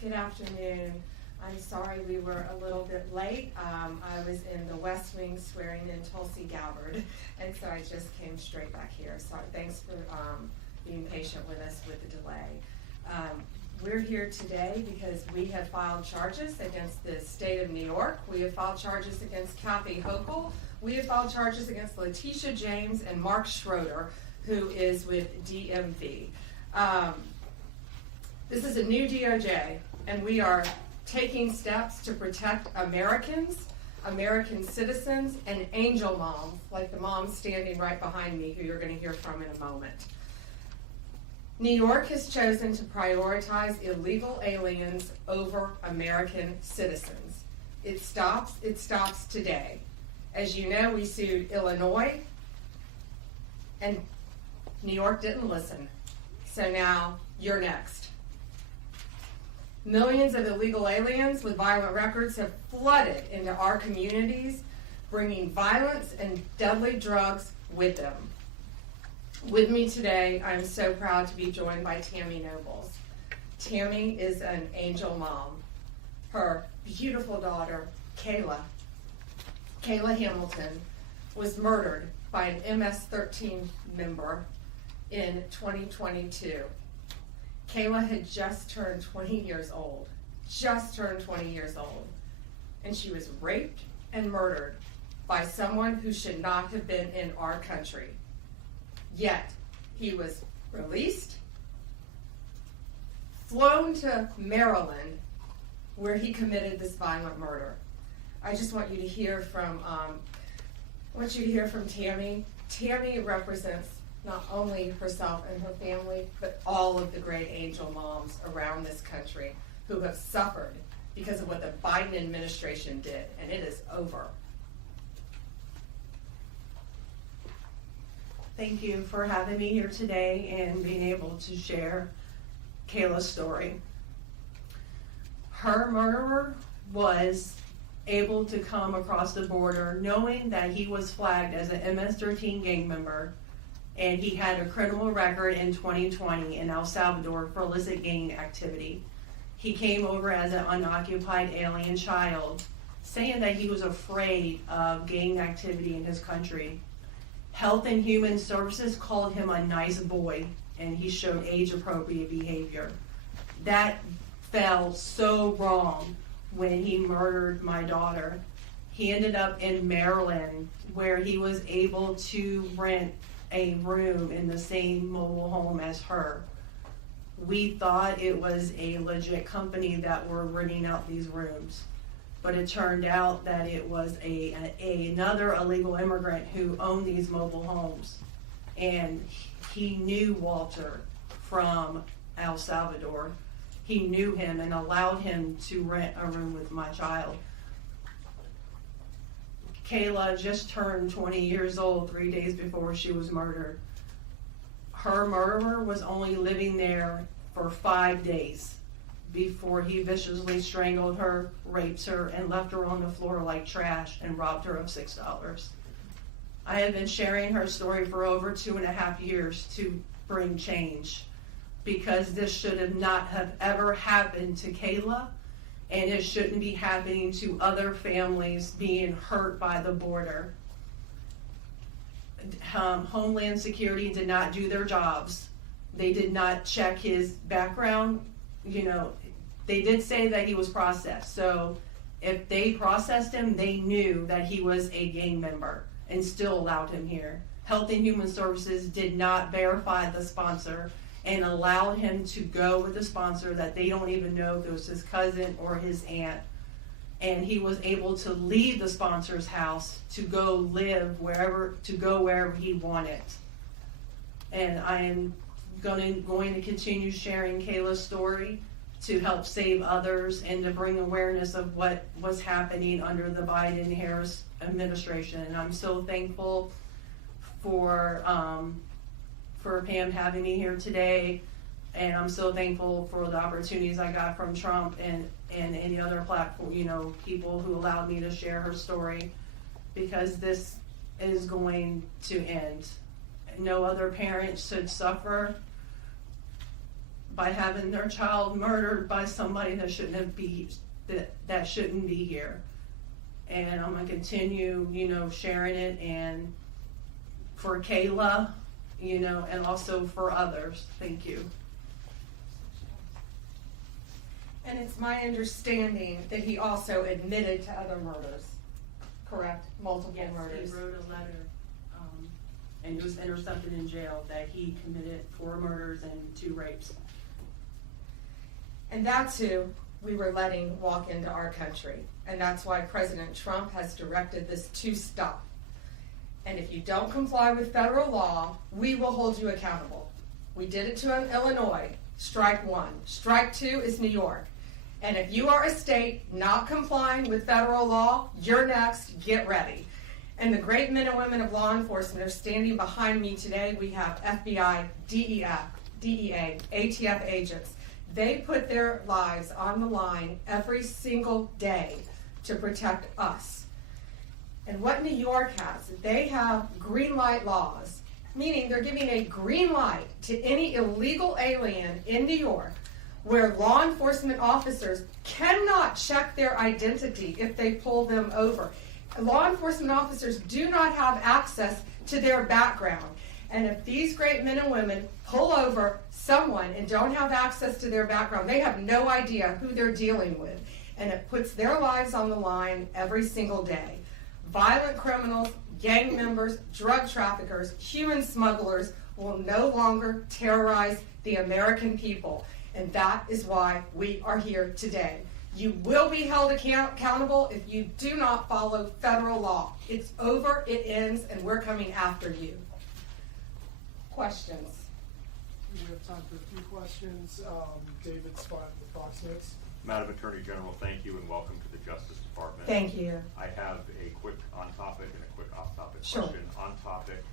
Good afternoon. I'm sorry we were a little bit late. I was in the West Wing swearing in Tulsi Gabbard, and so I just came straight back here. So thanks for being patient with us with the delay. We're here today because we have filed charges against the state of New York. We have filed charges against Kathy Hochul. We have filed charges against Letitia James and Mark Schroeder, who is with DMV. This is a new DOJ, and we are taking steps to protect Americans, American citizens, and angel moms, like the mom standing right behind me, who you're going to hear from in a moment. New York has chosen to prioritize illegal aliens over American citizens. It stops today. As you know, we sued Illinois, and New York didn't listen. So now you're next. Millions of illegal aliens with violent records have flooded into our communities, bringing violence and deadly drugs with them. With me today, I'm so proud to be joined by Tammy Nobles. Tammy is an angel mom. Her beautiful daughter, Kayla Hamilton, was murdered by an MS-13 member in 2022. Kayla had just turned 20 years old, and she was raped and murdered by someone who should not have been in our country. Yet, he was released, flown to Maryland, where he committed this violent murder. I just want you to hear from, Tammy. Tammy represents not only herself and her family, but all of the great angel moms around this country who have suffered because of what the Biden administration did, and it is over. Thank you for having me here today and being able to share Kayla's story. Her murderer was able to come across the border knowing that he was flagged as an MS-13 gang member, and he had a criminal record in 2020 in El Salvador for illicit gang activity. He came over as an unoccupied alien child, saying that he was afraid of gang activity in his country. Health and Human Services called him a nice boy, and he showed age-appropriate behavior. That fell so wrong when he murdered my daughter. He ended up in Maryland, where he was able to rent a room in the same mobile home as her. We thought it was a legit company that were renting out these rooms, but it turned out that it was another illegal immigrant who owned these mobile homes, and he knew Walter from El Salvador. He knew him and allowed him to rent a room with my child. Kayla just turned 20 years old 3 days before she was murdered. Her murderer was only living there for 5 days before he viciously strangled her, raped her, and left her on the floor like trash and robbed her of $6. I have been sharing her story for over 2.5 years to bring change, because this should have not have ever happened to Kayla, and it shouldn't be happening to other families being hurt by the border. Homeland Security did not do their jobs. They did not check his background. They did say that he was processed. So if they processed him, they knew that he was a gang member and still allowed him here. Health and Human Services did not verify the sponsor and allowed him to go with a sponsor that they don't even know if it was his cousin or his aunt. And he was able to leave the sponsor's house to go live wherever he wanted. And I am going to continue sharing Kayla's story to help save others and to bring awareness of what was happening under the Biden-Harris administration. And I'm so thankful for Pam having me here today, and I'm so thankful for the opportunities I got from Trump and any other platform, people who allowed me to share her story, because this is going to end. No other parent should suffer by having their child murdered by somebody that shouldn't be here. And I'm gonna continue, sharing it, and for Kayla, and also for others. Thank you. And it's my understanding that he also admitted to other murders, correct? Multiple murders. He wrote a letter, and it was intercepted in jail, that he committed 4 murders and 2 rapes. And that's who we were letting walk into our country. And that's why President Trump has directed this to stop. And if you don't comply with federal law, we will hold you accountable. We did it to Illinois, strike 1. Strike 2 is New York. And if you are a state not complying with federal law, you're next, get ready. And the great men and women of law enforcement are standing behind me today. We have FBI, DEA, ATF agents. They put their lives on the line every single day to protect us. And what New York has, they have green light laws, meaning they're giving a green light to any illegal alien in New York, where law enforcement officers cannot check their identity if they pull them over. Law enforcement officers do not have access to their background. And if these great men and women pull over someone and don't have access to their background, they have no idea who they're dealing with. And it puts their lives on the line every single day. Violent criminals, gang members, drug traffickers, human smugglers will no longer terrorize the American people. And that is why we are here today. You will be held accountable if you do not follow federal law. It's over, it ends, and we're coming after you. Questions? We have time for a few questions. David Spott with Fox News. Madam Attorney General, thank you and welcome to the Justice Department. Thank you. I have a quick on-topic and a quick off-topic Sure. question. On-topic,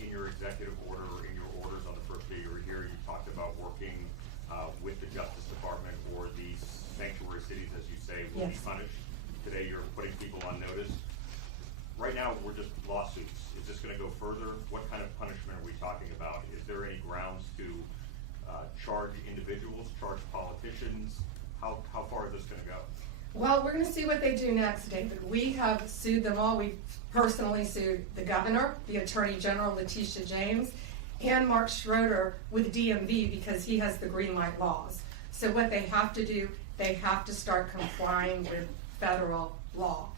in your executive order or in your orders on the first day you were here, you talked about working with the Justice Department or these sanctuary cities, as you say, will be Yes. punished. Today you're putting people on notice. Right now, we're just lawsuits. Is this going to go further? What kind of punishment are we talking about? Is there any grounds to charge individuals, charge politicians? How far is this going to go? Well, we're going to see what they do next, David. We have sued them all. We've personally sued the governor, the Attorney General, Letitia James, and Mark Schroeder with DMV because he has the green light laws. So what they have to do, they have to start complying with federal law.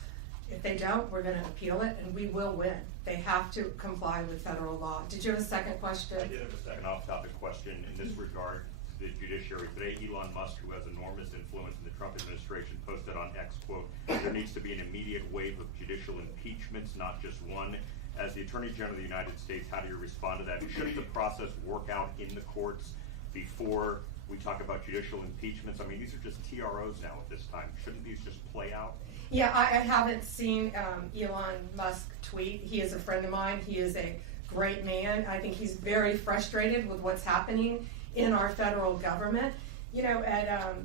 If they don't, we're going to appeal it, and we will win. They have to comply with federal law. Did you have a second question? I did have a second off-topic question in this regard to the judiciary. Today, Elon Musk, who has enormous influence in the Trump administration, posted on X, quote, there needs to be an immediate wave of judicial impeachments, not just one. As the Attorney General of the United States, how do you respond to that? Shouldn't the process work out in the courts before we talk about judicial impeachments? I mean, these are just TROs now at this time. Shouldn't these just play out? Yeah, I haven't seen Elon Musk tweet. He is a friend of mine. He is a great man. I think he's very frustrated with what's happening in our federal government. You know, at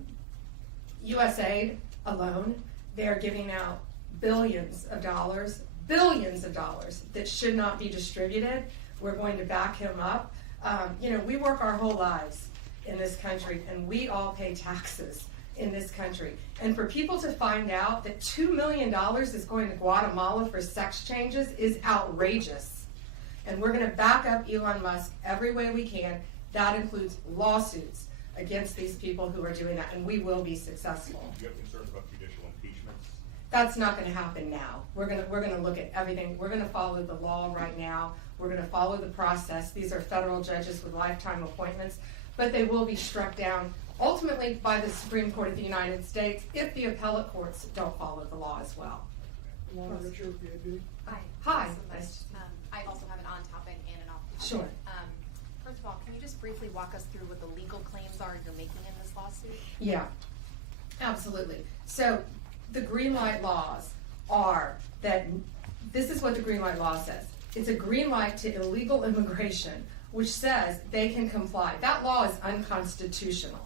USAID alone, they're giving out billions of dollars that should not be distributed. We're going to back him up. You know, we work our whole lives in this country, and we all pay taxes in this country. And for people to find out that $2 million is going to Guatemala for sex changes is outrageous. And we're going to back up Elon Musk every way we can. That includes lawsuits against these people who are doing that, and we will be successful. Do you have concerns about judicial impeachments? That's not going to happen now. We're going to look at everything. We're going to follow the law right now. We're going to follow the process. These are federal judges with lifetime appointments, but they will be struck down ultimately by the Supreme Court of the United States if the appellate courts don't follow the law as well. Alana Richard with the AP. Hi. Hi. Thanks so much. I also have an on-topic and an off-topic. Sure. First of all, can you just briefly walk us through what the legal claims are you're making in this lawsuit? Yeah, absolutely. So the green light laws are that this is what the green light law says. It's a green light to illegal immigration, which says they can comply. That law is unconstitutional.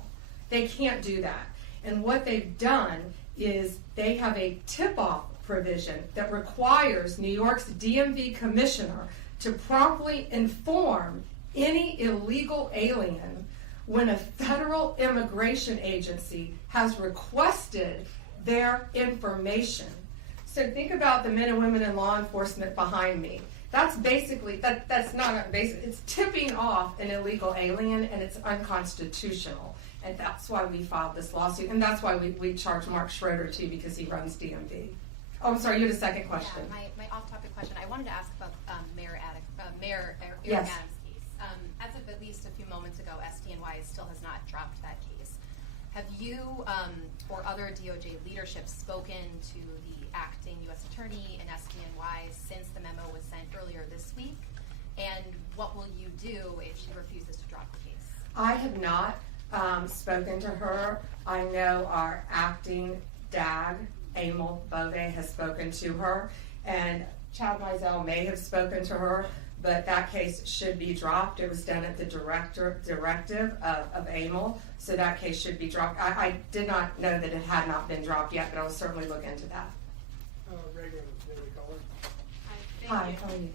They can't do that. And what they've done is they have a tip-off provision that requires New York's DMV commissioner to promptly inform any illegal alien when a federal immigration agency has requested their information. So think about the men and women in law enforcement behind me. That's basically, that's not a basic, it's tipping off an illegal alien, and it's unconstitutional. And that's why we filed this lawsuit, and that's why we charged Mark Schroeder too, because he runs DMV. Oh, I'm sorry, you had a second question. Yeah, my off-topic question. I wanted to ask about Mayor Eric Yes. Adams' case. As of at least a few moments ago, SDNY still has not dropped that case. Have you or other DOJ leadership spoken to the acting U.S. Attorney and SDNY since the memo was sent earlier this week? And what will you do if she refuses to drop the case? I have not spoken to her. I know our acting DAG, Emil Bove, has spoken to her, and Chad Mizell may have spoken to her, but that case should be dropped. It was done at the directive of Emil, so that case should be dropped. I did not know that it had not been dropped yet, but I will certainly look into that. Reagan, Daily Caller. Hi, how are you?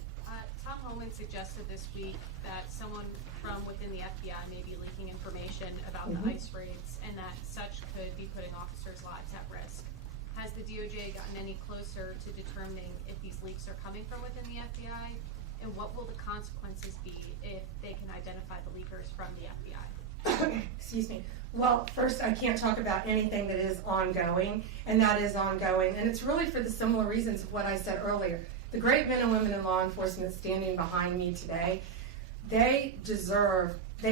Tom Homan suggested this week that someone from within the FBI may be leaking information about the ICE raids, and that such could be putting officers' lives at risk. Has the DOJ gotten any closer to determining if these leaks are coming from within the FBI? And what will the consequences be if they can identify the leakers from the FBI? Excuse me. Well, first, I can't talk about anything that is ongoing, and that is ongoing. And it's really for the similar reasons of what I said earlier. The great men and women in law enforcement standing behind me today, they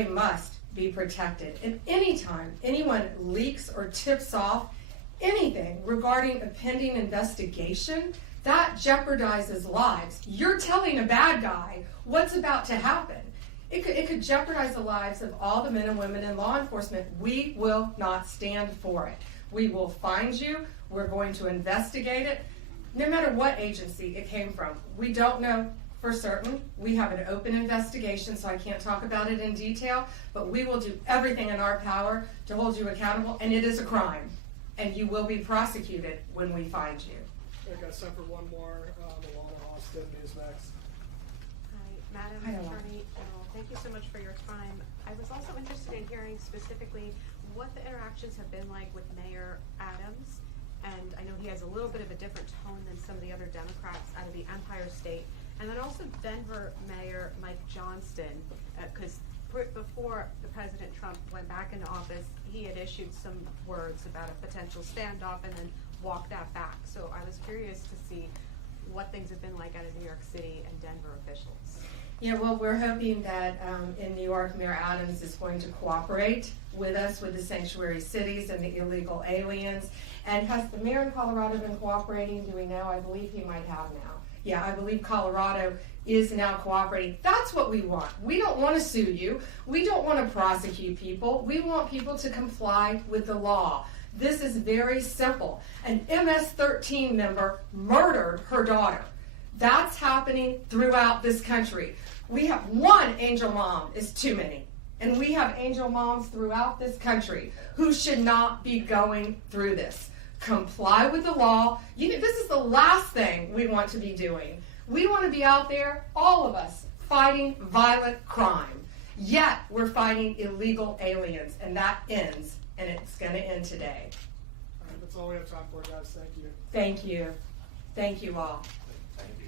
must be protected. And anytime anyone leaks or tips off anything regarding a pending investigation, that jeopardizes lives. You're telling a bad guy what's about to happen. It could jeopardize the lives of all the men and women in law enforcement. We will not stand for it. We will find you. We're going to investigate it, no matter what agency it came from. We don't know for certain. We have an open investigation, so I can't talk about it in detail, but we will do everything in our power to hold you accountable, and it is a crime, and you will be prosecuted when we find you. I got time for one more. Alana Austin is next. Hi, Madam Hi, Alana. Attorney General. Thank you so much for your time. I was also interested in hearing specifically what the interactions have been like with Mayor Adams. And I know he has a little bit of a different tone than some of the other Democrats out of the Empire State. And then also Denver Mayor Mike Johnston, because before the President Trump went back into office, he had issued some words about a potential standoff and then walked that back. So I was curious to see what things have been like out of New York City and Denver officials. Yeah, well, we're hoping that in New York, Mayor Adams is going to cooperate with us with the sanctuary cities and the illegal aliens. And has the mayor in Colorado been cooperating? Do we know? I believe he might have now. Yeah, I believe Colorado is now cooperating. That's what we want. We don't want to sue you. We don't want to prosecute people. We want people to comply with the law. This is very simple. An MS-13 member murdered her daughter. That's happening throughout this country. We have one angel mom is too many. And we have angel moms throughout this country who should not be going through this. Comply with the law. This is the last thing we want to be doing. We want to be out there, all of us, fighting violent crime. Yet we're fighting illegal aliens, and that ends, and it's going to end today. All right, that's all we have time for, guys. Thank you. Thank you. Thank you all. Thank you.